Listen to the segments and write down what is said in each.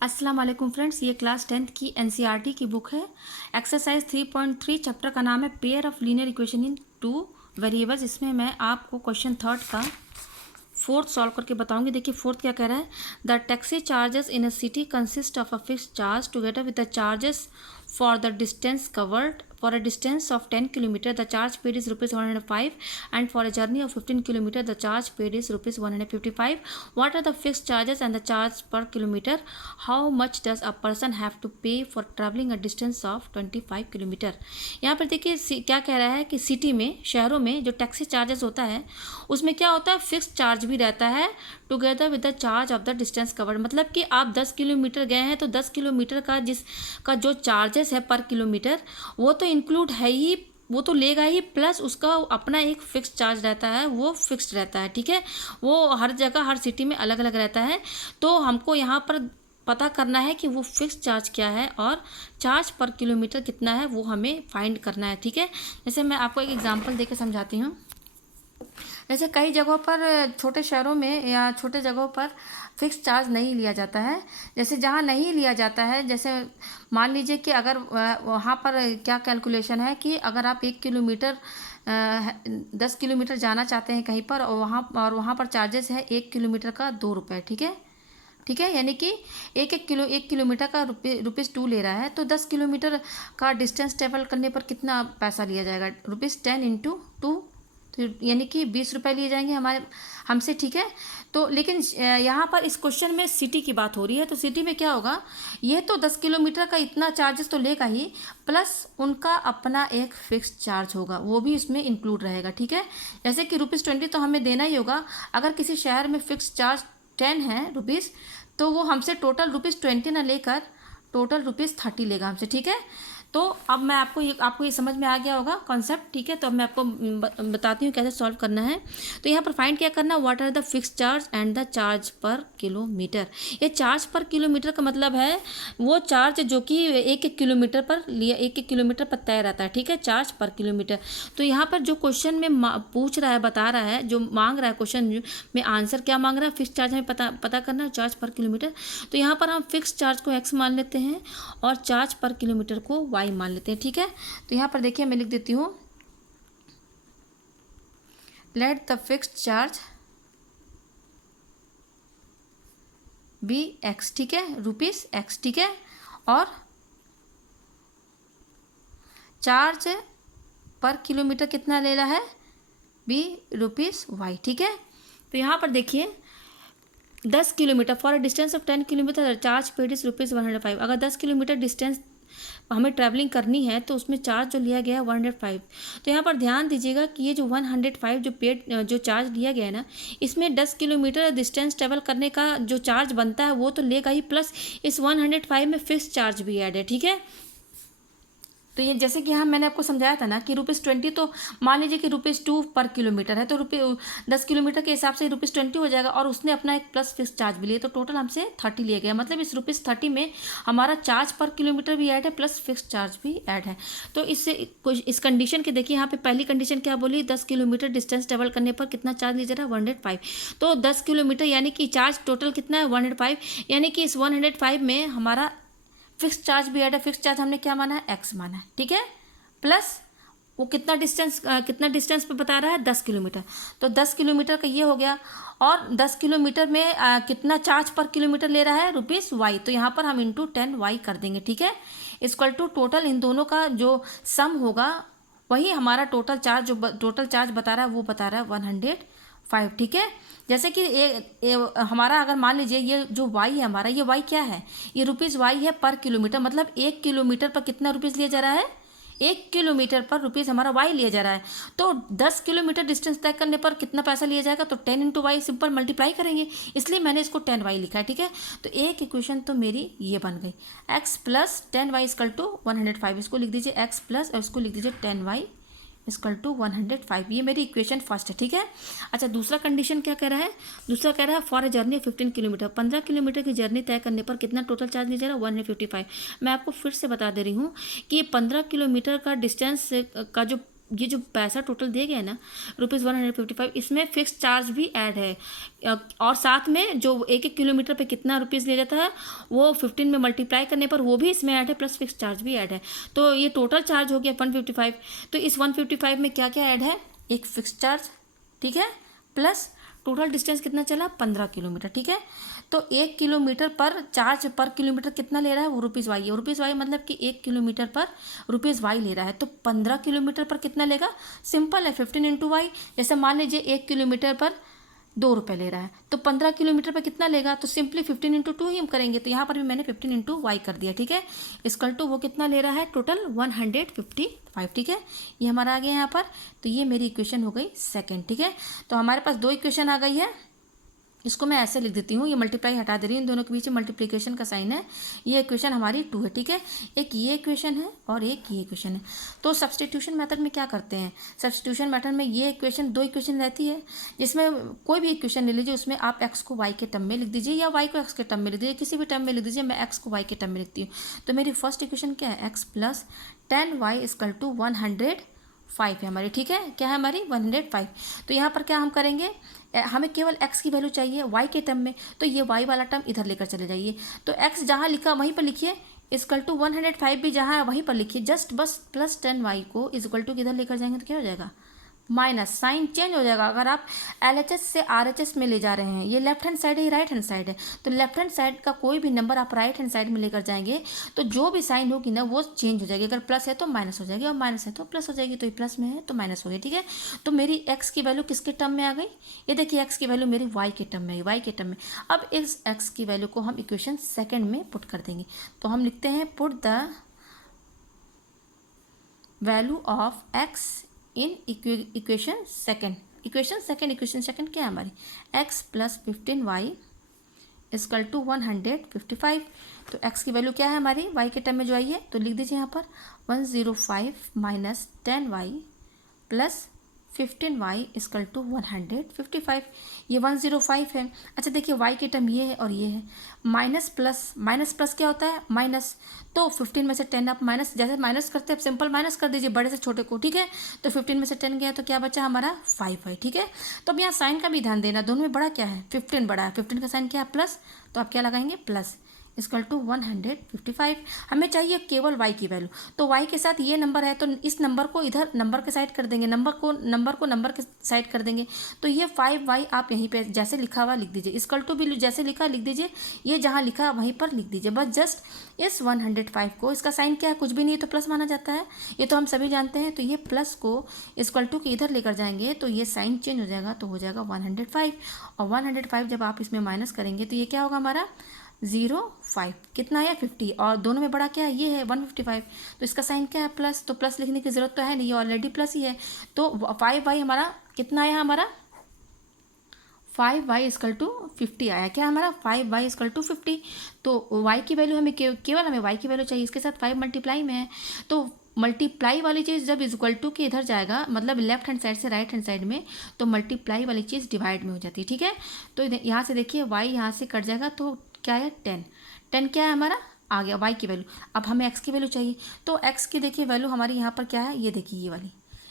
अस्सलाम वालेकुम फ्रेंड्स, ये क्लास 10th की एनसीईआरटी की बुक है। एक्सरसाइज 3.3 चैप्टर का नाम है pair of linear equation in two variables. इसमें मैं आपको क्वेश्चन थर्ड का फोर्थ सॉल्व करके बताऊंगी। देखिए फोर्थ क्या कह रहा है। The taxi charges in a city consist of a fixed charge together with the charges for the distance covered for a distance of 10 kilometer the charge paid is rupees 105 and for a journey of 15 kilometer the charge paid is rupees 155. What are the fixed charges and the charge per kilometer? How much does a person have to pay for traveling a distance of 25 kilometer? यहाँ पर देखिए क्या कह रहा है कि city में, शहरों में जो टैक्सी चार्जेस होता है उसमें क्या होता है, फिक्स्ड चार्ज भी रहता है together with the charge of the distance covered. मतलब कि आप 10 किलोमीटर गए हैं तो 10 किलोमीटर का जो चार्जेस है पर किलोमीटर वो तो इंक्लूड है ही, वो तो लेगा ही, प्लस उसका अपना एक फिक्स चार्ज रहता है, वो फिक्स्ड रहता है। ठीक है, वो हर जगह हर सिटी में अलग अलग रहता है। तो हमको यहाँ पर पता करना है कि वो फिक्स चार्ज क्या है और चार्ज पर किलोमीटर कितना है वो हमें फाइंड करना है। ठीक है, जैसे मैं आपको एक एग्जांपल देकर समझाती हूँ। जैसे कई जगहों पर, छोटे शहरों में या छोटे जगहों पर फिक्स चार्ज नहीं लिया जाता है। जैसे जहाँ नहीं लिया जाता है, जैसे मान लीजिए कि अगर वहाँ पर क्या कैलकुलेशन है कि अगर आप 1 किलोमीटर 10 किलोमीटर जाना चाहते हैं कहीं पर और वहाँ पर चार्जेस है 1 किलोमीटर का 2 रुपये। ठीक है, ठीक है, यानी कि 1 किलोमीटर का रुपीज़ 2 ले रहा है। तो 10 किलोमीटर का डिस्टेंस ट्रेवल करने पर कितना पैसा लिया जाएगा, ₹10 इंटू 2, तो यानी कि 20 रुपये लिए जाएंगे हमसे। ठीक है, तो लेकिन यहाँ पर इस क्वेश्चन में सिटी की बात हो रही है, तो सिटी में क्या होगा, ये तो 10 किलोमीटर का इतना चार्जेस तो लेगा ही, प्लस उनका अपना एक फिक्स्ड चार्ज होगा, वो भी इसमें इंक्लूड रहेगा। ठीक है, जैसे कि ₹20 तो हमें देना ही होगा। अगर किसी शहर में फिक्स्ड चार्ज 10 है रुपीज़, तो वो हमसे टोटल ₹20 ना लेकर टोटल ₹30 लेगा हमसे। ठीक है, तो अब मैं आपको ये समझ में आ गया होगा कॉन्सेप्ट। ठीक है, तो अब मैं आपको बताती हूँ कैसे सॉल्व करना है। तो यहाँ पर फाइंड क्या करना, what are the fix charge and the charge per kilometre. ये चार्ज पर किलोमीटर का मतलब है वो चार्ज जो कि 1 किलोमीटर पर लिया, 1 किलोमीटर पर तय रहता है। ठीक है, चार्ज पर किलोमीटर। तो यहाँ पर जो क्वेश्चन में पूछ रहा है, बता रहा है, जो मांग रहा है क्वेश्चन में, आंसर क्या मांग रहा है, फिक्स चार्ज हमें पता करना है, चार्ज पर किलोमीटर। तो यहाँ पर हम फिक्स चार्ज को x मान लेते हैं और चार्ज पर किलोमीटर को y मान लेते हैं। ठीक है, तो यहाँ पर देखिए मैं लिख देती हूँ, let the fixed charge be x। ठीक है, ₹x। ठीक है, और चार्ज पर किलोमीटर कितना ले रहा है, बी ₹y। ठीक है, तो यहाँ पर देखिए 10 kilometre for a distance of 10 kilometre charge paid is ₹105। अगर 10 किलोमीटर डिस्टेंस हमें ट्रैवलिंग करनी है तो उसमें चार्ज जो लिया गया है 105। तो यहाँ पर ध्यान दीजिएगा कि ये जो 105 जो चार्ज लिया गया है ना, इसमें 10 किलोमीटर डिस्टेंस ट्रैवल करने का जो चार्ज बनता है वो तो लेगा ही, प्लस इस 105 में फिक्स चार्ज भी ऐड है। ठीक है, तो ये जैसे कि मैंने आपको समझाया था ना कि ₹20 तो मान लीजिए कि ₹2 पर किलोमीटर है, तो 10 किलोमीटर के हिसाब से ₹20 हो जाएगा, और उसने अपना एक प्लस फिक्स चार्ज भी लिया, तो टोटल हमसे 30 लिया गया। मतलब इस ₹30 में हमारा चार्ज पर किलोमीटर भी ऐड है, प्लस फिक्स चार्ज भी ऐड है। तो इस कंडीशन के देखिए, यहाँ पे पहली कंडीशन क्या बोली, 10 किलोमीटर डिस्टेंस ट्रेवल करने पर कितना चार्ज लिया जा रहा है, 105। तो 10 किलोमीटर यानी कि चार्ज टोटल कितना है, 105, यानी कि इस 105 में हमारा फिक्स चार्ज भी ऐड है। फिक्स चार्ज हमने क्या माना है, x माना है। ठीक है, प्लस वो कितना डिस्टेंस पे बता रहा है, 10 किलोमीटर। तो 10 किलोमीटर का ये हो गया, और 10 किलोमीटर में कितना चार्ज पर किलोमीटर ले रहा है, ₹y। तो यहाँ पर हम इंटू 10y कर देंगे। ठीक है, इक्वल टू टोटल इन दोनों का जो सम होगा वही हमारा टोटल चार्ज बता रहा है, वो बता रहा है 105। ठीक है, जैसे कि हमारा अगर मान लीजिए ये जो y है हमारा, ये y क्या है, ये ₹y है पर किलोमीटर। मतलब 1 किलोमीटर पर कितना रुपीज़ लिया जा रहा है, 1 किलोमीटर पर रुपीज़ हमारा y लिया जा रहा है। तो 10 किलोमीटर डिस्टेंस तय करने पर कितना पैसा लिया जाएगा, तो 10 इंटू वाई सिंपल मल्टीप्लाई करेंगे, इसलिए मैंने इसको 10y लिखा है। ठीक है, तो एक इक्वेशन तो मेरी ये बन गई, x plus 10y equal to 105। इसको लिख दीजिए x प्लस, और इसको लिख दीजिए 10y इक्वल टू 105। ये मेरी इक्वेशन फर्स्ट है। ठीक है, अच्छा दूसरा कंडीशन क्या कह रहा है, दूसरा कह रहा है for a journey 15 kilometre, 15 kilometre की जर्नी तय करने पर कितना टोटल चार्ज लिया जा रहा है, 155। मैं आपको फिर से बता दे रही हूँ कि 15 किलोमीटर का डिस्टेंस का जो ये जो पैसा टोटल दिए गए ना ₹155, इसमें फिक्स चार्ज भी ऐड है, और साथ में जो 1-1 किलोमीटर पे कितना रुपीज़ ले जाता है वो 15 में मल्टीप्लाई करने पर वो भी इसमें ऐड है, प्लस फिक्स चार्ज भी ऐड है। तो ये टोटल चार्ज हो गया 155। तो इस 155 में क्या क्या ऐड है, एक फिक्स चार्ज, ठीक है, प्लस टोटल डिस्टेंस कितना चला 15 किलोमीटर, ठीक है। तो 1 किलोमीटर पर चार्ज पर किलोमीटर कितना ले रहा है वो ₹y है। ₹y मतलब कि 1 किलोमीटर पर ₹y ले रहा है। तो 15 किलोमीटर पर कितना लेगा, सिंपल है 15 इंटू वाई। जैसे मान लीजिए 1 किलोमीटर पर ₹2 ले रहा है, तो 15 किलोमीटर पर कितना लेगा, तो सिंपली 15 इंटू 2 ही हम करेंगे। तो यहाँ पर भी मैंने 15 इंटू वाई कर दिया, ठीक है। इक्वल टू वो कितना ले रहा है, टोटल 155, ठीक है। ये हमारा आ गया यहाँ पर। तो ये मेरी इक्वेशन हो गई सेकंड, ठीक है। तो हमारे पास 2 इक्वेशन आ गई है। इसको मैं ऐसे लिख देती हूँ, ये मल्टीप्लाई हटा दे रही हूँ, इन दोनों के बीच में मल्टीप्लिकेशन का साइन है। ये इक्वेशन हमारी 2 है, ठीक है। एक ये इक्वेशन है और एक ये इक्वेशन है। तो सब्स्टिट्यूशन मेथड में क्या करते हैं, सब्स्टिट्यूशन मेथड में ये इक्वेशन 2 इक्वेशन रहती है, जिसमें कोई भी इक्वेशन ले लीजिए, उसमें आप x को y के टर्म में लिख दीजिए या y को x के टर्म में लिख दीजिए, किसी भी टर्म में लिख दीजिए। मैं x को y के टर्म में लिखती हूँ। तो मेरी फर्स्ट इक्वेशन क्या है, x plus 10y equal to 105 है हमारी, ठीक है। क्या है हमारी 105। तो यहाँ पर क्या हम करेंगे, हमें केवल x की वैल्यू चाहिए y के टर्म में, तो ये y वाला टर्म इधर लेकर चले जाइए। तो x जहाँ लिखा वहीं पर लिखिए, इक्वल टू 105 भी जहाँ है वहीं पर लिखिए, जस्ट बस प्लस 10y को इक्वल टू किधर लेकर जाएंगे तो क्या हो जाएगा, माइनस, साइन चेंज हो जाएगा। अगर आप LHS से RHS में ले जा रहे हैं, ये लेफ्ट हैंड साइड है, ये राइट हैंड साइड है, तो लेफ्ट हैंड साइड का कोई भी नंबर आप राइट हैंड साइड में लेकर जाएंगे तो जो भी साइन होगी ना वो चेंज हो जाएगी। अगर प्लस है तो माइनस हो जाएगी और माइनस है तो प्लस हो जाएगी। तो ये प्लस में है तो माइनस हो गई, ठीक है। तो मेरी x की वैल्यू किसके टर्म में आ गई, ये देखिए x की वैल्यू मेरी y के टर्म में आई, y के टर्म में। अब इस x की वैल्यू को हम इक्वेशन सेकेंड में पुट कर देंगे। तो हम लिखते हैं put the value of x in equation second. Equation second क्या है हमारी, x plus 15y equal to 155। तो x की वैल्यू क्या है हमारी, y के टर्म में जो आई है, तो लिख दीजिए यहाँ पर 105 minus 10y plus 15y equal to 155। ये 105 है। अच्छा देखिए y के टर्म ये है और ये है, माइनस प्लस क्या होता है, माइनस। तो 15 में से 10 आप माइनस, जैसे माइनस करते हैं सिंपल माइनस कर दीजिए बड़े से छोटे को, ठीक है। तो 15 में से 10 गया तो क्या बचा हमारा 5 है, ठीक है। तो अब यहाँ साइन का भी ध्यान देना, दोनों में बड़ा क्या है, 15 बड़ा है, 15 का साइन क्या है प्लस, तो आप क्या लगाएंगे प्लस इक्वल टू 155। हमें चाहिए केवल y की वैल्यू, तो y के साथ ये नंबर है तो इस नंबर को इधर नंबर के साइड कर देंगे, नंबर को नंबर के साइड कर देंगे। तो ये 5y आप यहीं पे जैसे लिखा हुआ लिख दीजिए, इक्वल टू भी जैसे लिखा लिख दीजिए, ये जहाँ लिखा वहीं पर लिख दीजिए। बस जस्ट इस 105 को, इसका साइन क्या है, कुछ भी नहीं है तो प्लस माना जाता है, ये तो हम सभी जानते हैं। तो ये प्लस को इक्वल टू के इधर लेकर जाएंगे तो ये साइन चेंज हो जाएगा, तो हो जाएगा 105। और 105 जब आप इसमें माइनस करेंगे तो ये क्या होगा हमारा 05, कितना है 50, और दोनों में बड़ा क्या है, ये है 155। तो इसका साइन क्या है प्लस, तो प्लस लिखने की ज़रूरत तो है नहीं, ये ऑलरेडी प्लस ही है। तो 5y हमारा कितना आया, हमारा 5y इक्वल टू 50 आया। क्या हमारा 5y इक्वल टू 50। तो y की वैल्यू हमें केवल हमें y की वैल्यू चाहिए, इसके साथ 5 मल्टीप्लाई में है। तो मल्टीप्लाई वाली चीज़ जब इक्वल टू के इधर जाएगा, मतलब लेफ्ट हैंड साइड से राइट हैंड साइड में, तो मल्टीप्लाई वाली चीज़ डिवाइड में हो जाती है, ठीक है। तो यहाँ से देखिए y यहाँ से कट जाएगा तो क्या है 10 क्या है हमारा आ गया y की वैल्यू। अब हमें x की वैल्यू चाहिए, तो x की देखिए वैल्यू हमारी यहाँ पर क्या है, ये देखिए ये वाली,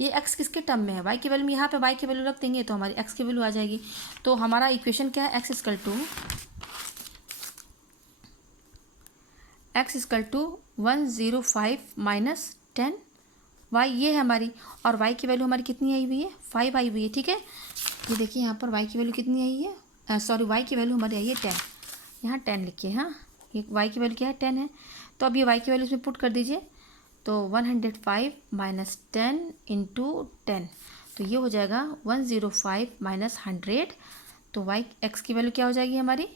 ये x किसके टर्म में है, y की वैल्यू में, यहाँ पे y की वैल्यू रख देंगे तो हमारी x की वैल्यू आ जाएगी। तो हमारा इक्वेशन क्या है, x equal to 105 minus 10 y, ये है हमारी, और y की वैल्यू हमारी कितनी आई हुई है 5 आई हुई है, ठीक है। ये देखिए यहाँ पर y की वैल्यू कितनी आई है, सॉरी y की वैल्यू हमारी आई है 10, यहाँ 10 लिखिए, हाँ ये y की वैल्यू क्या है 10 है। तो अब ये y की वैल्यू इसमें पुट कर दीजिए, तो 105 माइनस 10 इंटू 10, तो ये हो जाएगा 105 माइनस 100। तो x की वैल्यू क्या हो जाएगी हमारी,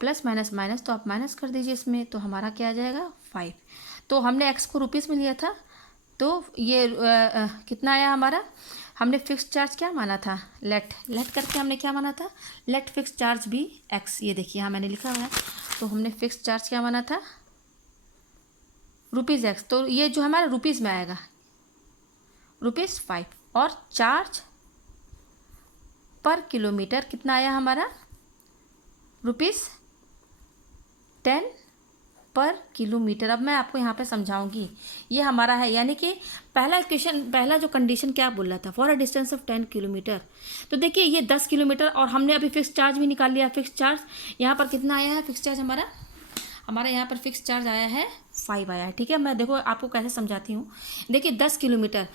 प्लस माइनस माइनस तो आप माइनस कर दीजिए इसमें, तो हमारा क्या आ जाएगा 5। तो हमने x को रुपीज़ में लिया था, तो ये कितना आया हमारा, हमने फिक्स चार्ज क्या माना था, लेट करके हमने क्या माना था, लेट फिक्स चार्ज भी x, ये देखिए यहाँ मैंने लिखा हुआ है। तो हमने फिक्स चार्ज क्या माना था ₹x, तो ये जो हमारा रुपीज़ में आएगा ₹5, और चार्ज पर किलोमीटर कितना आया हमारा ₹10 पर किलोमीटर। अब मैं आपको यहाँ पे समझाऊंगी। ये हमारा है, यानी कि पहला जो कंडीशन क्या बोल रहा था, for a distance of 10 kilometre. तो देखिए ये 10 किलोमीटर, और हमने अभी फिक्स चार्ज भी निकाल लिया। फिक्स चार्ज यहाँ पर कितना आया है, फिक्स चार्ज हमारा यहाँ पर फिक्स चार्ज आया है 5 आया है। ठीक है, मैं देखो आपको कैसे समझाती हूँ। देखिए 10 किलोमीटर,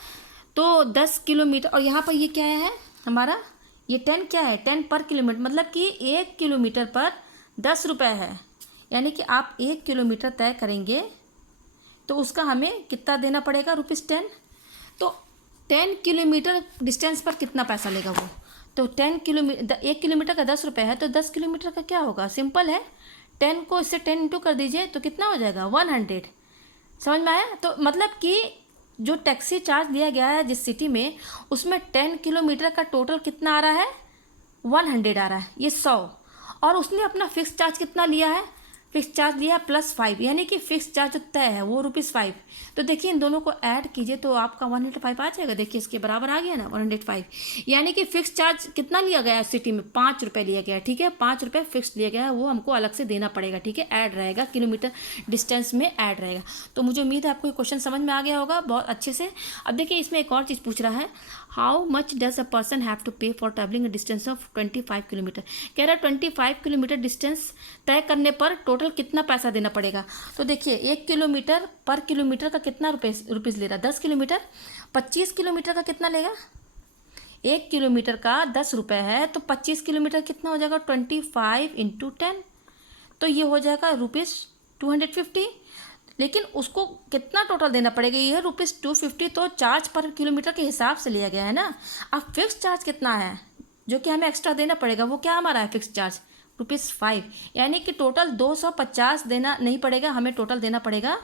तो 10 किलोमीटर, और यहाँ पर ये क्या है हमारा, ये 10 क्या है, 10 पर किलोमीटर, मतलब कि 1 किलोमीटर पर 10 रुपये है। यानी कि आप 1 किलोमीटर तय करेंगे तो उसका हमें कितना देना पड़ेगा, ₹10। तो 10 किलोमीटर डिस्टेंस पर कितना पैसा लेगा वो, तो 1 किलोमीटर का 10 रुपये है, तो 10 किलोमीटर का क्या होगा, सिंपल है, 10 को इससे 10 इंटू कर दीजिए तो कितना हो जाएगा, 100। समझ में आया। तो मतलब कि जो टैक्सी चार्ज दिया गया है जिस सिटी में, उसमें 10 किलोमीटर का टोटल कितना आ रहा है, 100 आ रहा है, ये 100। और उसने अपना फिक्स चार्ज कितना लिया है, फिक्स चार्ज लिया है +5, यानी कि फिक्स चार्ज जो तय है वो ₹5। तो देखिए इन दोनों को ऐड कीजिए तो आपका 105 आ जाएगा। देखिए इसके बराबर आ गया ना 105। यानी कि फिक्स चार्ज कितना लिया गया है सिटी में, 5 रुपये लिया गया है। ठीक है, 5 रुपये फिक्स लिया गया है, वो हमको अलग से देना पड़ेगा। ठीक है, ऐड रहेगा, किलोमीटर डिस्टेंस में ऐड रहेगा। तो मुझे उम्मीद है आपको ये क्वेश्चन समझ में आ गया होगा बहुत अच्छे से। अब देखिए इसमें एक और चीज़ पूछ रहा है, how much does a person have to pay for travelling a distance of 25 kilometre. कह रहा है 25 किलोमीटर डिस्टेंस तय करने पर टोटल कितना पैसा देना पड़ेगा। तो देखिए 1 किलोमीटर पर किलोमीटर का कितना रुपीज़ ले रहा है, 10 किलोमीटर, 25 किलोमीटर का कितना लेगा, 1 किलोमीटर का 10 रुपये है, तो 25 किलोमीटर कितना हो जाएगा, 25 इंटू 10, तो ये हो जाएगा ₹250। लेकिन उसको कितना टोटल देना पड़ेगा, ये है ₹250, तो चार्ज पर किलोमीटर के हिसाब से लिया गया है ना। अब फिक्स चार्ज कितना है जो कि हमें एक्स्ट्रा देना पड़ेगा, वो क्या हमारा है फिक्स चार्ज, ₹5। यानी कि टोटल 250 देना नहीं पड़ेगा, हमें टोटल देना पड़ेगा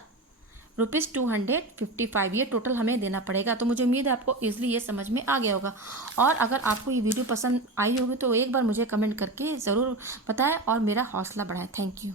₹255। ये टोटल हमें देना पड़ेगा। तो मुझे उम्मीद है आपको ईजिली ये समझ में आ गया होगा। और अगर आपको ये वीडियो पसंद आई होगी तो एक बार मुझे कमेंट करके ज़रूर बताएं और मेरा हौसला बढ़ाएं। Thank you.